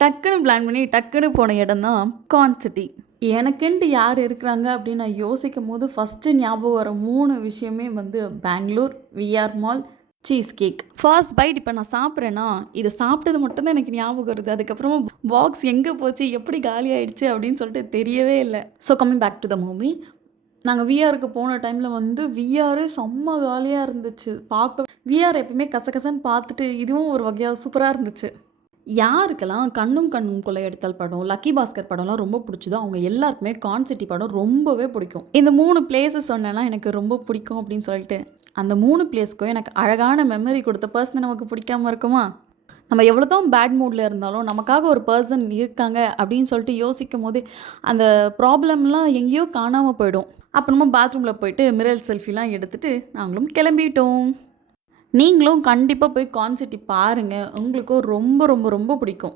டக்குன்னு பிளான் பண்ணி டக்குன்னு போன இடம் தான் கார்ன் சிட்டி. எனக்குன்ட்டு யார் இருக்கிறாங்க அப்படின்னு நான் யோசிக்கும்போது ஃபஸ்ட்டு ஞாபகம் வர 3 விஷயமே வந்து Bengaluru, VR mall, cheese cake. First bite இப்போ நான் சாப்பிட்றேன்னா, இத சாப்பிட்டது மட்டும் தான் எனக்கு ஞாபகம் வருது. அதுக்கப்புறமா பாக்ஸ் எங்கே போச்சு, எப்படி காலி ஆயிடுச்சு அப்படின்னு சொல்லிட்டு தெரியவே இல்ல. So coming back to the movie. நாங்க விஆருக்கு போன டைம்ல வந்து விஆரு செம்ம காலியா இருந்துச்சு. விஆர் எப்பயுமே கசகசன்னு பார்த்துட்டு, இதுவும் ஒரு வகையா சூப்பரா இருந்துச்சு. யாருக்கெல்லாம் கண்ணும் கண்ணும் கொள்ளையடித்தல் படம், லக்கி பாஸ்கர் படம்லாம் ரொம்ப பிடிச்சதோ, அவங்க எல்லாருக்குமே கான் சிட்டி படம் ரொம்பவே பிடிக்கும். இந்த 3 பிளேஸஸ் சொன்னேன்னா எனக்கு ரொம்ப பிடிக்கும் அப்படின்னு சொல்லிட்டு, அந்த 3 பிளேஸ்க்கும் எனக்கு அழகான மெமரி கொடுத்த பர்சன நமக்கு பிடிக்காம இருக்குமா? நம்ம எவ்வளோதான் பேட் மூட்ல இருந்தாலும், நமக்காக ஒரு பர்சன் இருக்காங்க அப்படின்னு சொல்லிட்டு யோசிக்கும்போதே, அந்த ப்ராப்ளம்லாம் எங்கேயோ காணாம போயிடும். அப்புறமா பாத்ரூம்ல போயிட்டு மிரர் செல்ஃபிலாம் எடுத்துட்டு நாங்களும் கிளம்பிட்டோம். நீங்களும் கண்டிப்பா போய் கான் சிட்டி பாருங்க. உங்களுக்கும் ரொம்ப ரொம்ப ரொம்ப பிடிக்கும்.